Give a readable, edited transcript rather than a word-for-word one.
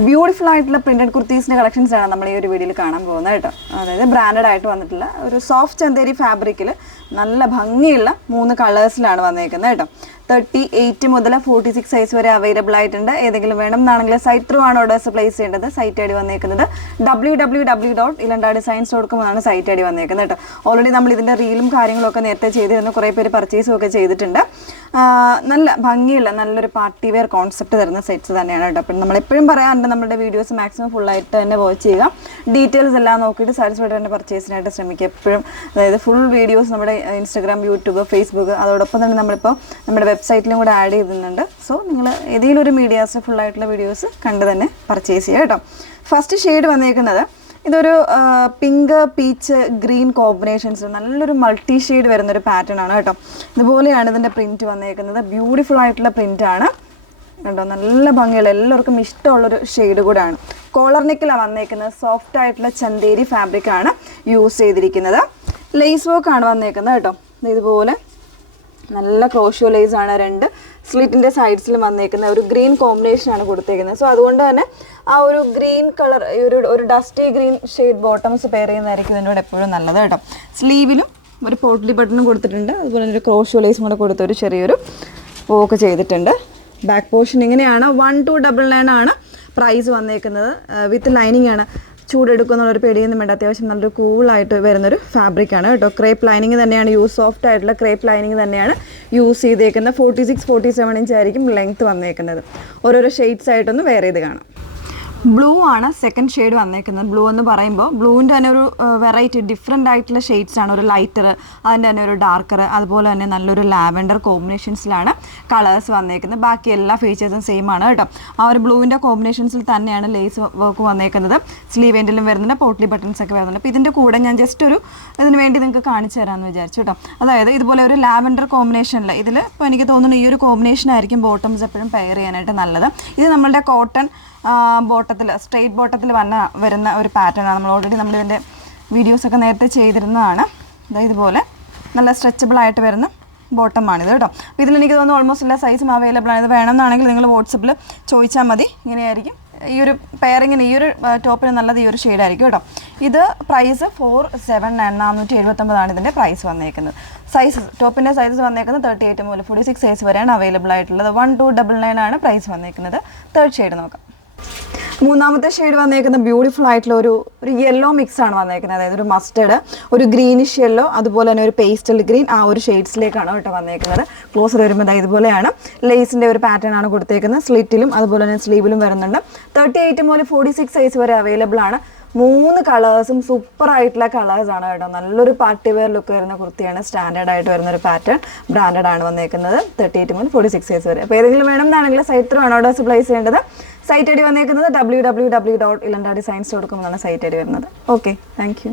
Beautiful ആയിട്ടുള്ള printed കുർത്തീസിന്റെ collections ആണ് നമ്മൾ ഈ ഒരു വീഡിയോയിൽ കാണാൻ പോകുന്നത് കേട്ടോ. അതായത് ബ്രാൻഡഡ് ആയിട്ട് വന്നിട്ടുള്ള ഒരു സോഫ്റ്റ് ചന്തേരി ഫാബ്രിക്കിൽ നല്ല ഭംഗിയുള്ള 3 കളേഴ്സിലാണ് വന്നേക്കുന്നത് കേട്ടോ. 38 മുതൽ 46 സൈസ് വരെ അവൈലബിൾ ആയിട്ടുണ്ട്. ഏതെങ്കിലും വേണം എന്നാണെങ്കിൽ സൈറ്റ് ത്രൂ ആണ് ഓർഡേഴ്സ് പ്ലേസ് ചെയ്യേണ്ടത്. സൈറ്റ് ഐ ഡി വന്നേക്കുന്നത് www.ilandadesigns.com എന്നാണ് സൈറ്റ് ഐ ഡി വന്നേക്കുന്നത് കേട്ടോ. ഓൾറെഡി നമ്മൾ ഇതിൻ്റെ റീലും കാര്യങ്ങളൊക്കെ നേരത്തെ ചെയ്തിരുന്നു, കുറേ പേര് പർച്ചേസും ഒക്കെ ചെയ്തിട്ടുണ്ട്. നല്ല ഭംഗിയുള്ള നല്ലൊരു പാർട്ടി വെയർ കോൺസെപ്റ്റ് തരുന്ന സെറ്റ്സ് തന്നെയാണ് കേട്ടോ. അപ്പം നമ്മളെപ്പോഴും പറയാറുണ്ട് നമ്മുടെ വീഡിയോസ് മാക്സിമം ഫുള്ളായിട്ട് തന്നെ വാച്ച് ചെയ്യുക, ഡീറ്റെയിൽസ് എല്ലാം നോക്കിയിട്ട് സാറ്റിസ്ഫൈഡ് തന്നെ പർച്ചേസിനായിട്ട് ശ്രമിക്കുക എപ്പോഴും. അതായത് ഫുൾ വീഡിയോസ് നമ്മുടെ ഇൻസ്റ്റാഗ്രാം, യൂട്യൂബ്, ഫേസ്ബുക്ക്, അതോടൊപ്പം തന്നെ നമ്മളിപ്പോൾ നമ്മുടെ വെബ്സൈറ്റിലും കൂടെ ആഡ് ചെയ്തിട്ടുണ്ട്. സോ നിങ്ങൾ ഏതെങ്കിലും ഒരു മീഡിയാസ് ഫുള്ളായിട്ടുള്ള വീഡിയോസ് കണ്ട് തന്നെ പർച്ചേസ് ചെയ്യുക കേട്ടോ. ഫസ്റ്റ് ഷെയ്ഡ് വന്നേക്കുന്നത് ഇതൊരു പിങ്ക്, പീച്ച്, ഗ്രീൻ കോമ്പിനേഷൻസ് നല്ലൊരു മൾട്ടി ഷെയ്ഡ് വരുന്നൊരു പാറ്റേൺ ആണ് കേട്ടോ. ഇതുപോലെയാണ് ഇതിൻ്റെ പ്രിൻറ്റ് വന്നേക്കുന്നത്. ബ്യൂട്ടിഫുൾ ആയിട്ടുള്ള പ്രിൻ്റാണ് കേട്ടോ. നല്ല ഭംഗിയുള്ള എല്ലാവർക്കും ഇഷ്ടമുള്ളൊരു ഷെയ്ഡ് കൂടെയാണ്. കോളർ നെക്കിലാണ് വന്നേക്കുന്നത്. സോഫ്റ്റ് ആയിട്ടുള്ള ചന്തേരി ഫാബ്രിക്കാണ് യൂസ് ചെയ്തിരിക്കുന്നത്. ലേസ് വർക്കാണ് വന്നേക്കുന്നത് കേട്ടോ. ഇതുപോലെ നല്ല ക്രോഷ്യോ ലേസ് ആണ്. 2 സ്ലിറ്റിൻ്റെ സൈഡ്സിലും വന്നേക്കുന്ന ഒരു ഗ്രീൻ കോമ്പിനേഷനാണ് കൊടുത്തേക്കുന്നത്. സോ അതുകൊണ്ട് തന്നെ ആ ഒരു ഗ്രീൻ കളർ, ഒരു dusty green shade bottoms pair ചെയ്യുന്നതായിരിക്കും ഇതിനോട് എപ്പോഴും നല്ലത് കേട്ടോ. സ്ലീവിലും ഒരു പോട്ട്ലി ബട്ടണും കൊടുത്തിട്ടുണ്ട്. അതുപോലെ ഒരു ക്രോഷ്യോ ലേസും കൂടെ കൊടുത്ത് ഒരു ചെറിയൊരു പോക്ക് ചെയ്തിട്ടുണ്ട്. ബാക്ക് പോർഷൻ ഇങ്ങനെയാണ്. 1299 ആണ് പ്രൈസ് വന്നേക്കുന്നത്. വിത്ത് ലൈനിങ് ആണ്. ചൂടെടുക്കുന്നുള്ളൊരു പേടിയൊന്നും വേണ്ട. അത്യാവശ്യം നല്ലൊരു കൂളായിട്ട് വരുന്നൊരു ഫാബ്രിക്കാണ് കേട്ടോ. ക്രേപ്പ് ലൈനിങ് തന്നെയാണ് സോഫ്റ്റ് ആയിട്ടുള്ള ക്രേപ്പ് ലൈനിങ് തന്നെയാണ് യൂസ് ചെയ്തേക്കുന്നത്. 46-47 ഇഞ്ച് ആയിരിക്കും ലെങ്ത്ത് വന്നേക്കുന്നത്. ഓരോരോ ഷെയ്ഡ്സ് ആയിട്ടൊന്ന് വേറെ ചെയ്ത് കാണാം. ബ്ലൂ ആണ് സെക്കൻഡ് ഷെയ്ഡ് വന്നേക്കുന്നത്. ബ്ലൂ എന്ന് പറയുമ്പോൾ ബ്ലൂവിൻ്റെ തന്നെ ഒരു വെറൈറ്റി ഡിഫറെൻ്റ് ആയിട്ടുള്ള ഷെയ്ഡ്സ് ആണ്. ഒരു ലൈറ്റർ, അതിൻ്റെ തന്നെ ഒരു ഡാർക്കർ, അതുപോലെ തന്നെ നല്ലൊരു ലാവൻഡർ കോമ്പിനേഷൻസിലാണ് കളേഴ്സ് വന്നേക്കുന്നത്. ബാക്കി എല്ലാ ഫീച്ചേഴ്സും സെയിം ആണ് കേട്ടോ. ആ ഒരു ബ്ലൂവിൻ്റെ കോമ്പിനേഷൻസിൽ തന്നെയാണ് ലേസ് വർക്ക് വന്നേക്കുന്നത്. സ്ലീവ് എൻഡിലും വരുന്നുണ്ട്, പോട്ട്ലി ബട്ടൺസ് ഒക്കെ വരുന്നുണ്ട്. അപ്പോൾ ഇതിൻ്റെ കൂടെ ഞാൻ ജസ്റ്റ് ഒരു ഇതിന് വേണ്ടി നിങ്ങൾക്ക് കാണിച്ചു തരാമെന്ന് വിചാരിച്ചു കേട്ടോ. അതായത് ഇതുപോലെ ഒരു ലാവൻഡർ കോമ്പിനേഷനിൽ ഇതിൽ ഇപ്പോൾ എനിക്ക് തോന്നുന്നു ഈ ഒരു കോമ്പിനേഷനായിരിക്കും ബോട്ടംസ് എപ്പോഴും പെയർ ചെയ്യാനായിട്ട് നല്ലത്. ഇത് നമ്മളുടെ കോട്ടൺ ബോട്ടത്തിൽ, സ്ട്രെയിറ്റ് ബോട്ടത്തിൽ വരുന്ന ഒരു പാറ്റേൺ ആണ്. നമ്മൾ ഓൾറെഡി നമ്മളിതിൻ്റെ വീഡിയോസൊക്കെ നേരത്തെ ചെയ്തിരുന്നതാണ്. ഇതുപോലെ നല്ല സ്ട്രെച്ചബിൾ ആയിട്ട് വരുന്ന ബോട്ടമാണിത് കേട്ടോ. അപ്പോൾ ഇതിലെനിക്ക് തോന്നുന്നു ഓൾമോസ്റ്റ് എല്ലാ സൈസും അവൈലബിൾ ആണ്. ഇത് വേണമെന്നാണെങ്കിൽ നിങ്ങൾ വാട്സപ്പിൽ ചോദിച്ചാൽ മതി. ഇങ്ങനെയായിരിക്കും ഈ ഒരു പെയറിങ്ങിന്, ഈ ഒരു ടോപ്പിന് നല്ലത് ഈ ഒരു ഷെയ്ഡായിരിക്കും കേട്ടോ. ഇത് പ്രൈസ് 479 ഇതിൻ്റെ പ്രൈസ് വന്നേക്കുന്നത്. സൈസസ്, ടോപ്പിൻ്റെ സൈസസ് വന്നേക്കുന്നത് 38 മുതൽ 46 സൈസ് വരെയാണ് അവൈലബിൾ ആയിട്ടുള്ളത്. 1299 ആണ് പ്രൈസ് വന്നേക്കുന്നത്. തേർഡ് ഷെയ്ഡ് നോക്കാം. മൂന്നാമത്തെ ഷെയ്ഡ് വന്നേക്കുന്നത് ബ്യൂട്ടിഫുൾ ആയിട്ടുള്ള ഒരു യെല്ലോ മിക്സ് ആണ് വന്നേക്കുന്നത്. അതായത് ഒരു മസ്റ്റേഡ്, ഒരു ഗ്രീനിഷ് യെല്ലോ, അതുപോലെ തന്നെ ഒരു പേസ്റ്റൽ ഗ്രീൻ, ആ ഒരു ഷെയ്ഡ്സിലേക്കാണ് കേട്ടോ വന്നേക്കുന്നത്. ക്ലോസർ വരുമ്പോൾ ഇതുപോലെയാണ് ലേസിൻ്റെ ഒരു പാറ്റേൺ ആണ് കൊടുത്തേക്കുന്നത്. സ്ലിറ്റിലും അതുപോലെ തന്നെ സ്ലീവിലും വരുന്നുണ്ട്. 38 മുതൽ 46 സൈസ് വരെ അവൈലബിൾ ആണ്. 3 കളേഴ്സും സൂപ്പർ ആയിട്ടുള്ള കളേഴ്സാണ് കേട്ടോ. നല്ലൊരു പാർട്ടി വെയർ ലുക്ക് വരുന്ന കുർത്തിയാണ്. സ്റ്റാൻഡേർഡ് ആയിട്ട് വരുന്നൊരു പാറ്റേൺ, ബ്രാൻഡഡ് ആണ് വന്നേക്കുന്നത്. 38 മുതൽ 46 സൈസ് വരെ. അപ്പോൾ ഏതെങ്കിലും വേണം എന്നാണെങ്കിൽ സൈറ്റ് ത്രൂ ആണ് ഓർഡേഴ്സ് പ്ലേസ് ചെയ്യേണ്ടത്. സൈറ്റ് ഐ ഡി വന്നേക്കുന്നത് www.ilandadesigns.com എന്നാണ് സൈറ്റ് ഐ ഡി വരുന്നത്. Okay, thank you.